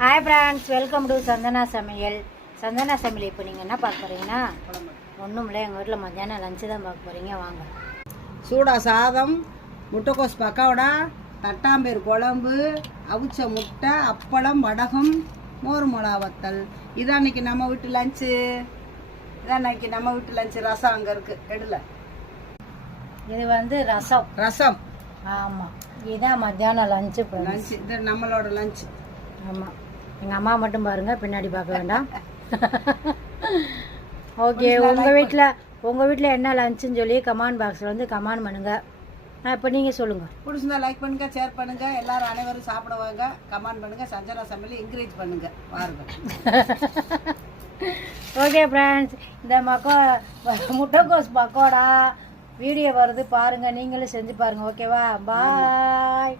Hi friends, welcome to Chandana Samayal. Chandana சமையல் இப்போ நீங்கள் என்ன பார்க்க போகிறீங்கன்னா, ஒன்றும் இல்லை, எங்கள் வீட்டில் மத்தியானம் லஞ்சு தான் பார்க்க போகிறீங்க. வாங்க. சூடா சாதம், முட்டைக்கோஸ் பக்கோடா, தட்டாம்பேர் குழம்பு, அவிச்ச முட்டை, அப்பளம், வடகம், மோர் மிளகா வத்தல். இதான் இன்னைக்கு நம்ம வீட்டு லஞ்சு. ரசம் அங்கே இருக்குது எடுல. இது வந்து ரசம். ஆமாம், இதுதான் மத்தியானம் லஞ்சு. இது நம்மளோட லஞ்சு. ஆமாம், எங்கள் அம்மா மட்டும் பாருங்கள், பின்னாடி பார்க்க வேண்டாம். ஓகே, உங்கள் வீட்டில் என்ன லஞ்சுன்னு சொல்லி கமெண்ட் பாக்ஸில் வந்து கமெண்ட் பண்ணுங்கள். இப்போ நீங்கள் சொல்லுங்கள். பிடிச்சிருந்தா லைக் பண்ணுங்கள், ஷேர் பண்ணுங்கள். எல்லாரும் அனைவரும் சாப்பிடுவாங்க. கமெண்ட் பண்ணுங்கள். சஞ்சனா சமையல் என்கரேஜ் பண்ணுங்கள். பாருங்கள். ஓகே ஃப்ரெண்ட்ஸ், இந்த முட்டைக்கோஸ் பக்கோடா வீடியோ வருது பாருங்கள், நீங்களும் செஞ்சு பாருங்கள். ஓகேவா? பாய்.